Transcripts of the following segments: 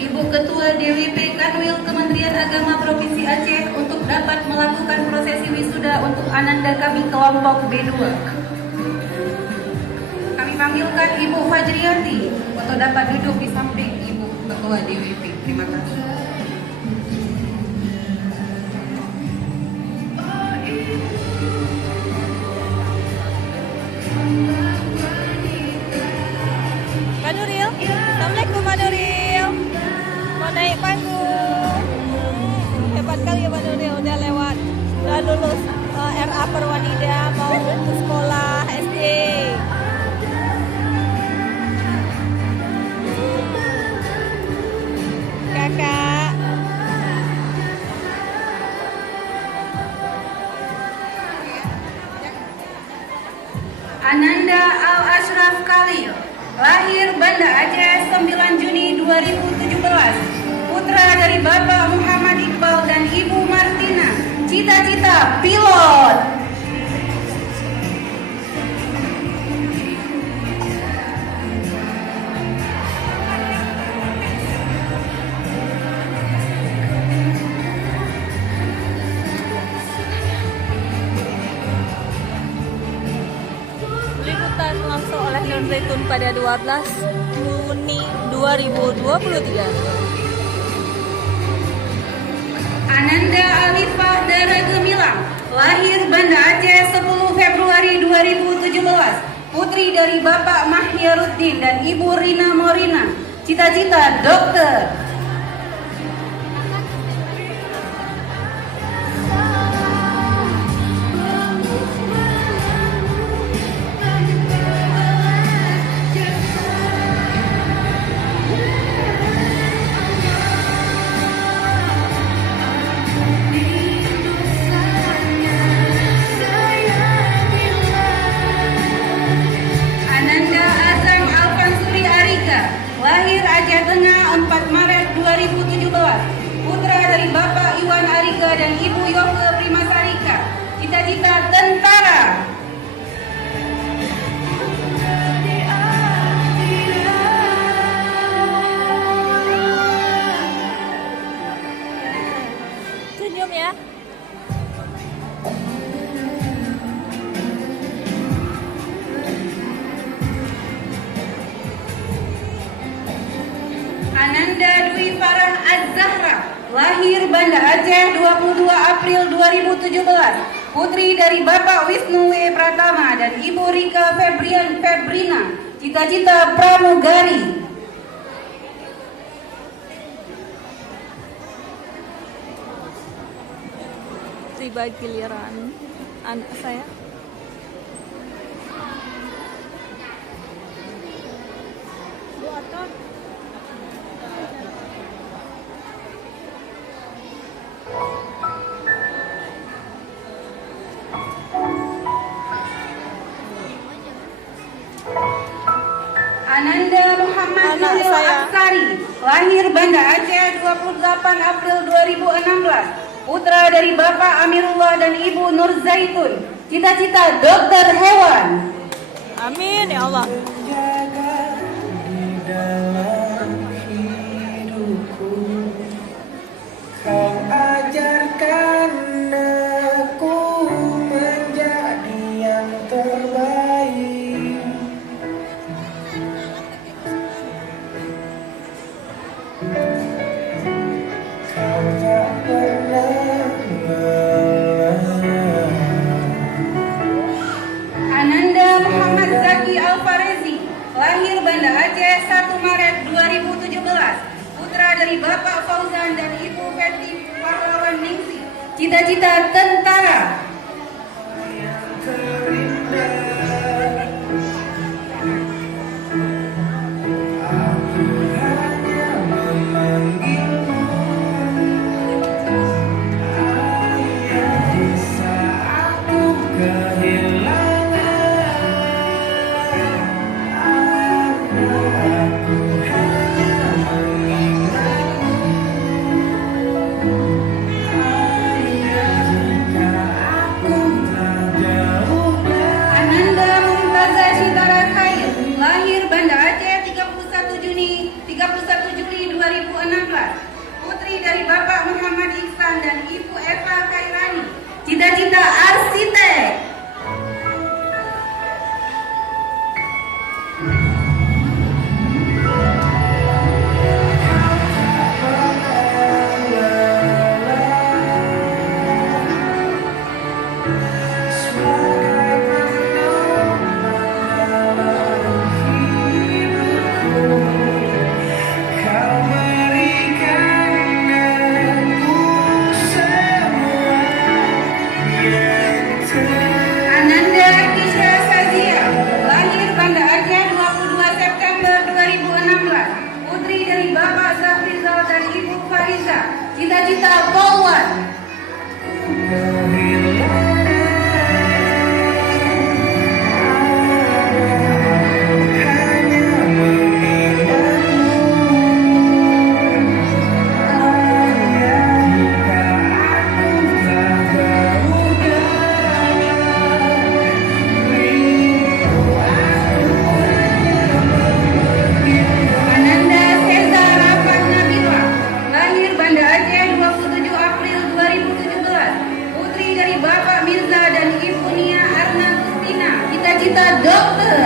Ibu Ketua DWP Kanwil Kementerian Agama Provinsi Aceh untuk dapat melakukan prosesi wisuda untuk Ananda kami kelompok B2. Kami panggilkan Ibu Fajriati untuk dapat duduk di samping Ibu Ketua DWP. Terima kasih. Pak Nuril, Assalamualaikum Pak Nuril. Mau naik panggung. Hebat kali ya Pak Nuril, udah lewat, udah lulus RA Perwanida, mau ke sekolah SD. Kakak. Ananda Al-Ashraf Khalil, lahir Banda Aceh 9 Juni 2017, putra dari Bapak Muhammad Iqbal dan Ibu Martina, cita-cita pilot. Liputan langsung oleh Non Zaitun pada 12 Juni 2023. Ananda Alifah Dara Gemilang, lahir Banda Aceh 10 Februari 2017, putri dari Bapak Mahyaruddin dan Ibu Rina Morina, cita-cita dokter. Ananda Azam Alfansuri Ariga, lahir Aceh Tengah 4 Maret 2017, putra dari Bapak Iwan Ariga dan Ibu Yoke Primasarika, cita-cita tentara. Senyum ya. Ananda Dwi Farah Az-Zahra, lahir Banda Aceh 22 April 2017, putri dari Bapak Wisnu W. Pratama dan Ibu Rika Febrina, cita-cita pramugari. Tiba giliran anak saya. Bu Aton. Ananda Muhammad Anak Nuril saya. Aksari, lahir Banda Aceh 28 April 2016, putra dari Bapak Amirullah dan Ibu Nur Zaitun, cita-cita dokter hewan. Amin ya Allah. Jaga di dalam hidupku, kau ajarkan aku menjadi yang terbaik. Kau tak pernah lelah. Ananda Muhammad Zaki Alfarezi, lahir Banda Aceh 1 Maret 2017, putra dari Bapak Fauzan dan Ibu Feti Pahlawan Ningsi, cita-cita tentara. Aku hanya memanggilmu ayah di saat ku kehilangan. Aku hanya mengingatmu ayah jika 2016. Putri dari Bapak Muhammad Iksan dan Ibu Eva Kairani. Cita-cita arsitek. Kau berikan aku semua yang Ananda Kisha Sazia, lahir Banda Aceh 22 September 2016. Putri dari Bapak Zafrizal dan Ibu Fariza. Cita-cita polwan. Ananda Seza Rafat Nabila, lahir Banda Aceh 27 April 2017. Putri dari Bapak Mirza dan Ibu Nia Arna Gustina. Cita-cita dokter.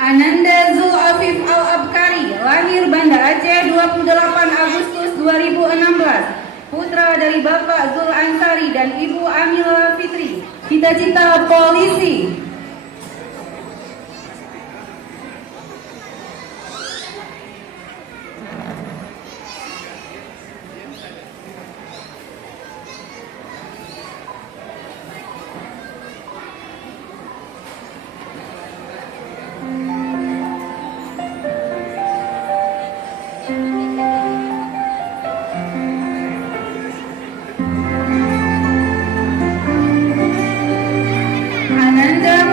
Ananda Zul Afif Al-Abkari, lahir Banda Aceh 28 Agustus 2016. Putra dari Bapak Zul Ansari dan Ibu Amila Fitri. Cita-cita polisi. Ananda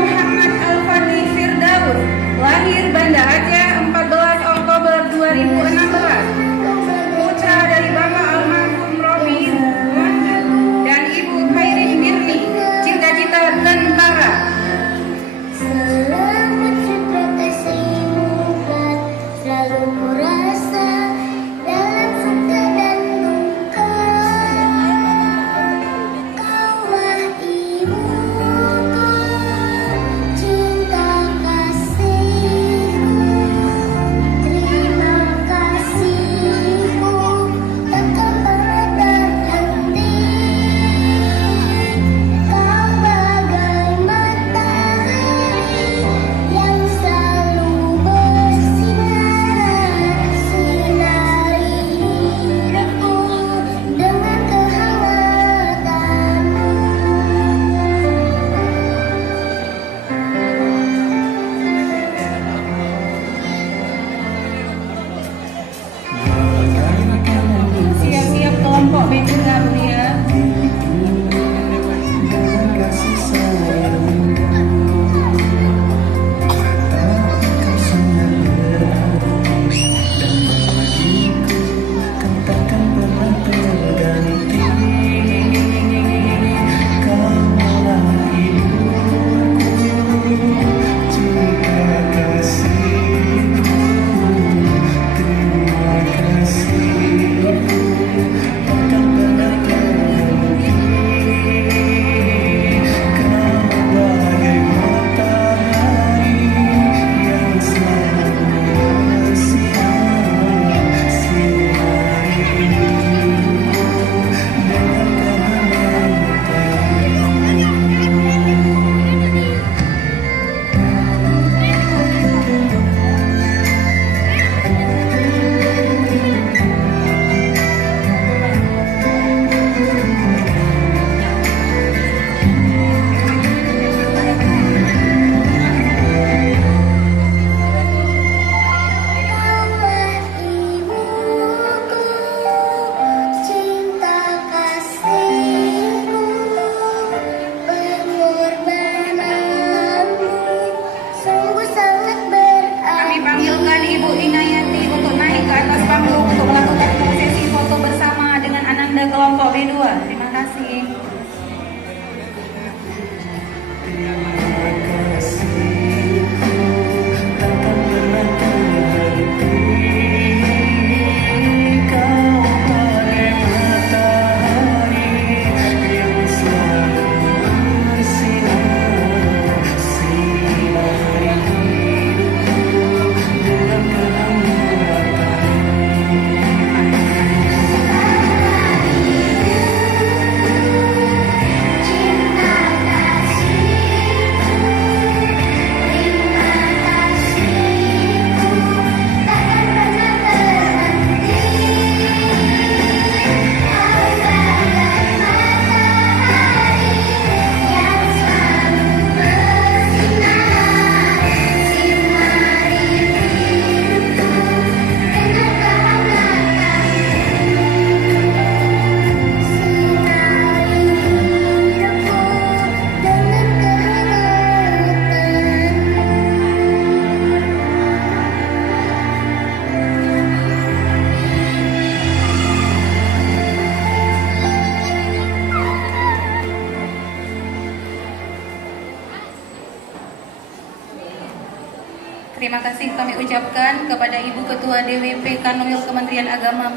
Terima kasih kami ucapkan kepada Ibu Ketua DWP Kanwil Kementerian Agama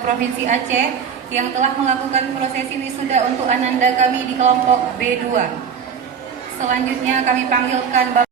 Provinsi Aceh yang telah melakukan prosesi wisuda untuk ananda kami di kelompok B2. Selanjutnya kami panggilkan Bapak